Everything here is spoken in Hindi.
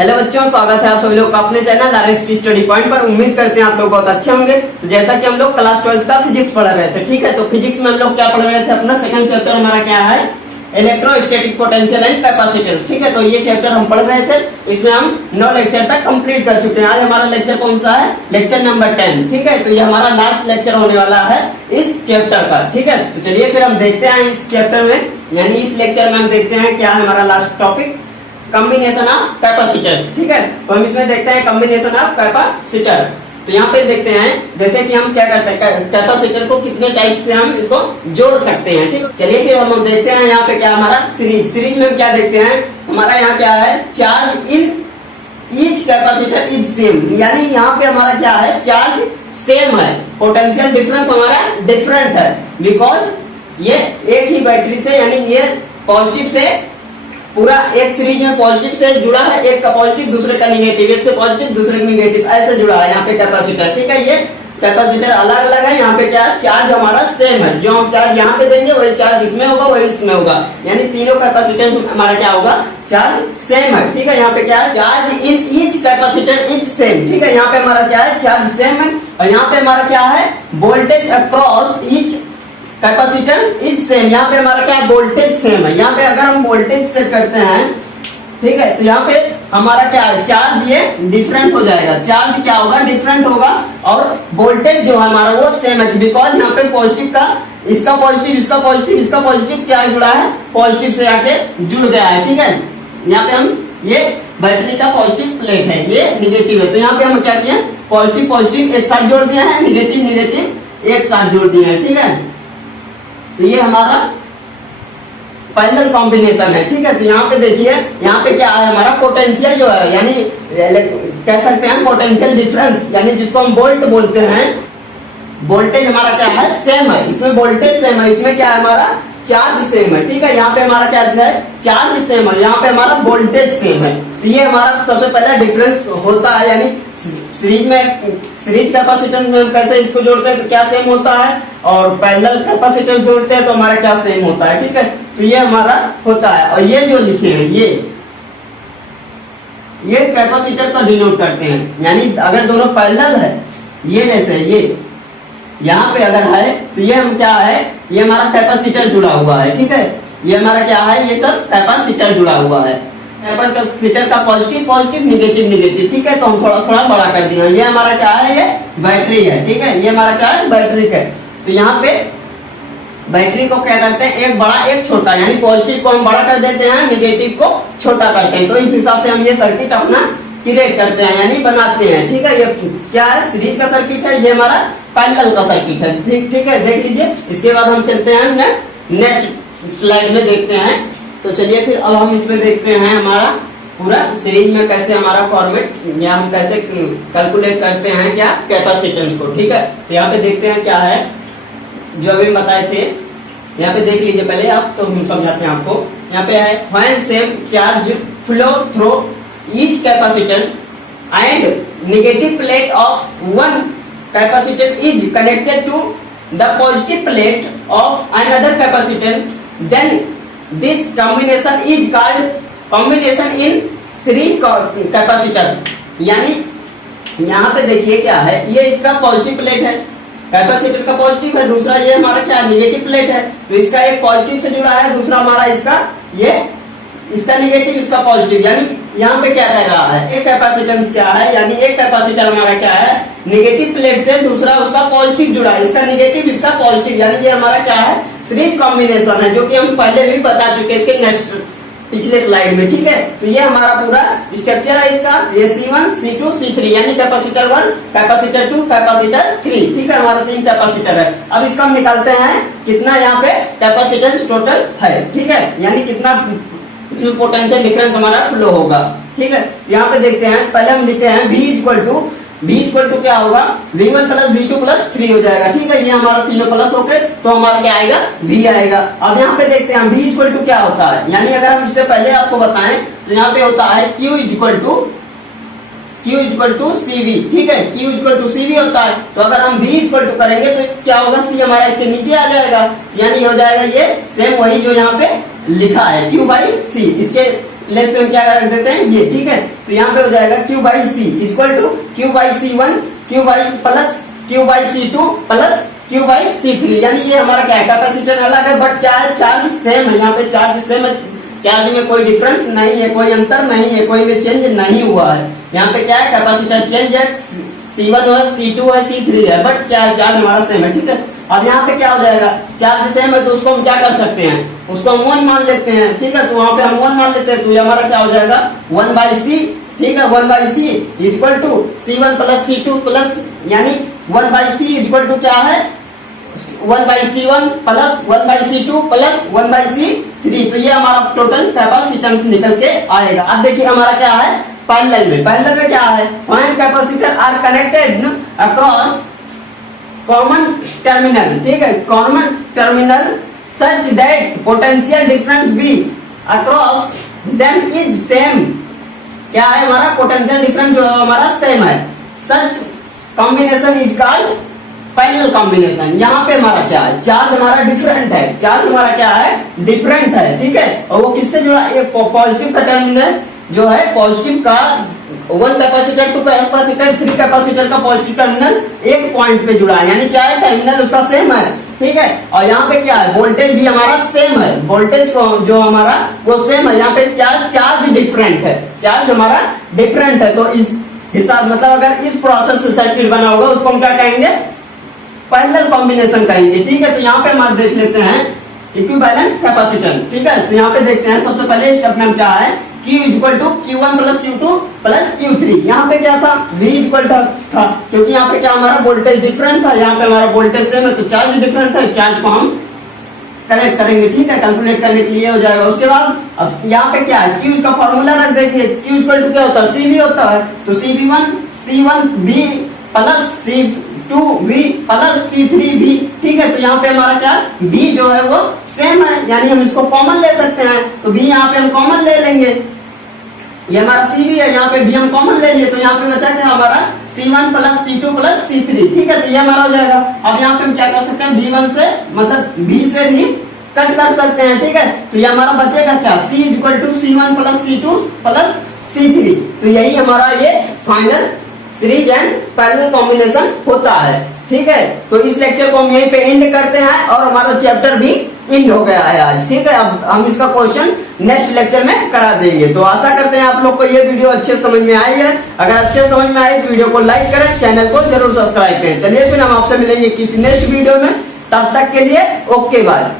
हेलो बच्चों, स्वागत है आप सभी लोग का अपने चैनल आरएसपी स्टडी पॉइंट पर। उम्मीद करते हैं आप लोग बहुत अच्छे होंगे। तो जैसा कि हम लोग क्लास 12 का फिजिक्स पढ़ रहे थे, ठीक है। तो फिजिक्स में हम लोग क्या पढ़ रहे थे, अपना सेकंड चैप्टर हमारा क्या है, इलेक्ट्रोस्टैटिक पोटेंशियल एंड कैपेसिटेंस, ठीक है। तो ये चैप्टर हम पढ़ रहे थे, इसमें हम 9 लेक्चर तक कंप्लीट कर चुके हैं। आज हमारा लेक्चर कौन सा है, लेक्चर नंबर 10, ठीक है। तो ये हमारा लास्ट लेक्चर होने वाला है इस चैप्टर का, ठीक है। तो चलिए फिर हम देखते हैं इस चैप्टर में, यानी इस लेक्चर में हम देखते हैं क्या है हमारा last topic, combination of capacitors, ठीक है। तो हम इसमें देखते हैं कॉम्बिनेशन ऑफ कैपेसिटर। तो यहाँ पे देखते हैं जैसे कि हम क्या करते हैं, कैपेसिटर को कितने टाइप से हम इसको जोड़ सकते हैं, ठीक है। चलिए फिर हम देखते हैं यहाँ पे क्या हमारा सीरीज में हम क्या देखते हैं, हमारा यहाँ क्या है, charge in each capacitor is same, यानी यहाँ पे हमारा क्या है, चार्ज सेम है, पोटेंशियल डिफरेंस हमारा डिफरेंट है, बिकॉज ये एक ही बैटरी से, यानी ये पॉजिटिव से पूरा एक सीरीज में पॉजिटिव से जुड़ा है, एक का पॉजिटिव दूसरे का निगेटिव, एक से पॉजिटिव दूसरे का निगेटिव, ऐसे जुड़ा है यहाँ पे कैपेसिटर, ठीक है। ये कैपेसिटर अलग अलग है, यहाँ पे क्या चार्ज हमारा सेम है, जो हम चार्ज यहाँ पे देंगे वही चार्ज इसमें होगा, वही इसमें होगा, यानी तीनों कैपेसिटेंस हमारा क्या होगा, चार्ज सेम है, ठीक है। यहाँ पे क्या है, charge in each capacitor is same, ठीक है। यहाँ पे हमारा क्या है, चार्ज सेम है, और यहाँ पे हमारा क्या है, voltage across each capacitor is same, यहाँ पे हमारा क्या वोल्टेज सेम है। यहाँ पे अगर हम वोल्टेज सेट करते हैं, ठीक है, तो यहाँ पे हमारा क्या है, चार्ज ये डिफरेंट हो जाएगा, चार्ज क्या होगा, डिफरेंट होगा, और वोल्टेज जो है हमारा वो सेम है, बिकॉज यहाँ पे पॉजिटिव का इसका पॉजिटिव, इसका पॉजिटिव, इसका पॉजिटिव क्या जुड़ा है, पॉजिटिव से आके जुड़ गया है, ठीक है। यहाँ पे हम ये बैटरी का पॉजिटिव प्लेट है, ये निगेटिव है, तो यहाँ पे हम क्या किए, पॉजिटिव पॉजिटिव एक साथ जोड़ दिया है, निगेटिव निगेटिव एक साथ जोड़ दिया है, ठीक है। तो ये हमारा पैरेलल कॉम्बिनेशन है, ठीक है। तो यहाँ पे देखिए, यहाँ पे क्या है, हमारा पोटेंशियल जो है, यानी कह सकते हैं पोटेंशियल डिफरेंस, यानी जिसको हम वोल्ट बोलते हैं, वोल्टेज हमारा क्या है, सेम है, इसमें वोल्टेज सेम है, इसमें क्या है हमारा चार्ज सेम है, ठीक है। यहाँ पे हमारा क्या है, चार्ज सेम है, यहाँ पे हमारा वोल्टेज सेम है। तो ये हमारा सबसे पहला डिफरेंस होता है, यानी सीरीज कैपेसिटेंस में हम कैसे इसको जोड़ते हैं तो क्या सेम होता है, और पैरेलल कैपेसिटेंस जोड़ते हैं तो हमारा क्या सेम होता है, ठीक है। तो ये हमारा होता है, और ये जो लिखे हैं ये कैपेसिटर का डिनोट करते हैं, यानी अगर दोनों पैरेलल है, ये जैसे ये यहाँ पे अगर है तो ये हम क्या है, ये हमारा कैपेसिटर जुड़ा हुआ है, ठीक है। ये हमारा क्या है, ये सब कैपेसिटर जुड़ा हुआ है, कैपेसिटर का पॉजिटिव पॉजिटिव निगेटिव निगेटिव, ठीक है। तो हम थोड़ा थोड़ा बड़ा कर दिया, ये हमारा क्या है, ये बैटरी है, ठीक है। ये हमारा क्या है, बैटरी है। तो यहाँ पे बैटरी को क्या करते हैं, एक बड़ा एक छोटा, यानी पॉजिटिव को हम बड़ा कर देते हैं, निगेटिव को छोटा करते हैं। तो इस हिसाब से हम ये सर्किट अपना क्रिएट करते हैं, यानी बनाते हैं, ठीक है। ये क्या है, सीरीज का सर्किट है, ये हमारा पैरेलल का सर्किट है, ठीक है। देख लीजिए, इसके बाद हम चलते हैं नेक्स्ट स्लाइड में देखते हैं। तो चलिए फिर अब हम इसमें देखते हैं हमारा पूरा सीरीज में कैसे हमारा फॉर्मेट, या हम कैसे कैलकुलेट करते हैं क्या कैपेसिटेंस को, ठीक है। तो यहाँ पे देखते हैं क्या है, जो अभी बताए थे, यहाँ पे देख लीजिए पहले आप, तो हम समझाते हैं आपको। यहाँ पे है, when same charge flow through each capacitor and negative plate of one capacitor is connected to the positive plate of another capacitor, then this combination is called combination in series capacitor. यानी यहाँ पे देखिए क्या है, ये इसका पॉजिटिव प्लेट है, कैपेसिटर का पॉजिटिव है, दूसरा ये हमारा क्या निगेटिव प्लेट है, तो इसका एक पॉजिटिव से जुड़ा है, दूसरा हमारा इसका ये इसका निगेटिव इसका पॉजिटिव, यानी यहाँ पे क्या कह रहा है, एक कैपेसिटेंस क्या है, यानी एक कैपेसिटर हमारा क्या है, निगेटिव प्लेट से दूसरा उसका पॉजिटिव जुड़ा है, इसका निगेटिव इसका पॉजिटिव, यानी ये हमारा क्या है, सीरीज कॉम्बिनेशन है, जो कि हम पहले भी बता चुके हैं इसके नेक्स्ट पिछले स्लाइड में, ठीक है। तो ये हमारा पूरा स्ट्रक्चर है इसका, ये C1 C2 C3, यानी कैपेसिटर 1 कैपेसिटर 2 कैपेसिटर 3, ठीक है। हमारा 3 कैपेसिटर है। अब इसका हम निकालते हैं कितना यहाँ पे कैपेसिटेंस टोटल है, ठीक है, यानी कितना इसमें पोटेंशियल डिफरेंस हमारा फ्लो होगा, ठीक है। यहाँ पे देखते हैं, पहले हम लिखते हैं V इक्वल टू क्या होगा, V1 प्लस V2 प्लस 3 हो जाएगा, ठीक है। ये हमारा तीनों प्लस होके तो हमारा क्या आएगा, V आएगा। अब यहाँ पे देखते हैं V इक्वल टू क्या होता है, यानी अगर हम इससे पहले आपको बताएं तो यहाँ पे होता है Q इक्वल टू CV, ठीक है। Q इक्वल टू CV होता है, तो अगर हम V इक्वल टू करेंगे तो क्या होगा, C हमारा इसके नीचे आ जाएगा, यानी हो जाएगा ये सेम वही जो यहाँ पे लिखा है Q बाई C, इसके प्लेस पे हम क्या कर देते हैं ये, ठीक है। तो यहाँ पे हो जाएगा Q by C equal to Q by C1 Q by plus Q by C2 plus Q by C3, यानी ये हमारा क्या है कैपेसिटर अलग है बट क्या है चार्ज सेम है, यहाँ पे चार्ज सेम है, चार्ज में कोई डिफरेंस नहीं है, कोई अंतर नहीं है, कोई भी चेंज नहीं हुआ है। यहाँ पे क्या है कैपेसिटर चेंज है, C1 है C2 है C3 है बट क्या है चार्ज हमारा सेम है, ठीक है। अब यहाँ पे क्या हो जाएगा चार्ज सेम है तो उसको हम क्या कर सकते हैं, उसको हम 1 मान लेते हैं, ठीक है। तो वहां पे हम 1 मान लेते हैं तो ये हमारा क्या हो जाएगा 1 बाई सी, ठीक है। 1 by C equal to C1 plus C2 plus यानी 1 बाई सी इक्वल टू क्या है 1 by C1 plus 1 by C2 plus 1 by C3। तो ये हमारा टोटल कैपेसिटेंस निकल के आएगा। अब देखिए हमारा क्या है पैरेलल में क्या है fine capacitor are connected across common terminal, ठीक है, common terminal such that potential difference be across them is same. क्या है हमारा पोटेंशियल डिफरेंस जो हमारा सेम है, such combination is called parallel combination. यहाँ पे हमारा क्या है चार्ज हमारा डिफरेंट है, चार्ज हमारा क्या है डिफरेंट है, ठीक है। और वो किससे जुड़ा है पॉजिटिव का टर्मिनल जो है पॉजिटिव का 1 कैपेसिटर 2 कैपेसिटर 3 कैपेसिटर का पॉजिटिव टर्मिनल एक पॉइंट पे जुड़ा है, यानी क्या है टर्मिनल उसका सेम है, ठीक है। और यहाँ पे क्या है वोल्टेज भी हमारा सेम है, वोल्टेज जो हमारा वो सेम है। यहाँ पे क्या चार्ज डिफरेंट है, चार्ज हमारा डिफरेंट है। तो इस हिसाब मतलब अगर इस प्रोसेस से सर्किट बना होगा उसको हम क्या कहेंगे पैरेलल कॉम्बिनेशन कहेंगे, ठीक है। तो यहाँ पे हम देख लेते हैं इक्विवेलेंट कैपेसिटर, ठीक है। तो यहाँ पे देखते हैं सबसे पहले स्टेप में क्या है Q equal to Q1 plus Q2 plus Q3। यहाँ पे क्या था V इक्वल था क्योंकि यहाँ पे क्या हमारा वोल्टेज डिफरेंट था, यहाँ पे हमारा वोल्टेज सेम है तो चार्ज डिफरेंट है, चार्ज को हम कलेक्ट करेंगे, ठीक है, कैलकुलेट करने के लिए हो जाएगा। उसके बाद अब यहाँ पे क्या है Q का फॉर्मूला रख देंगे, Q इक्वल टू क्या होता है CV होता है, तो C1V plus C2V plus C3V, ठीक है। तो यहाँ पे हमारा क्या V जो है वो सेम है, यानी हम इसको कॉमन ले सकते हैं, तो V यहाँ पे हम कॉमन ले लेंगे, ये हमारा CV है, यहाँ पे V हम कॉमन ले लिए तो यहाँ पे बचा क्या हमारा C1 plus C2 plus C3, ठीक है। तो ये हमारा हो जाएगा। अब यहाँ पे हम क्या कर सकते हैं V1 से मतलब V से भी कट कर सकते हैं, ठीक है। तो ये हमारा बचेगा क्या C equal to C1 plus C2 plus C3। तो यही हमारा ये final series and parallel combination होता है, ठीक है। तो इस लेक्चर को हम यहीं पे एंड करते हैं और हमारा चैप्टर भी एंड हो गया है आज, ठीक है। अब हम इसका क्वेश्चन नेक्स्ट लेक्चर में करा देंगे। तो आशा करते हैं आप लोग को ये वीडियो अच्छे समझ में आई है। अगर अच्छे समझ में आई तो वीडियो को लाइक करें, चैनल को जरूर सब्सक्राइब करें। चलिए फिर हम आपसे मिलेंगे किसी नेक्स्ट वीडियो में, तब तक के लिए ओके बाय।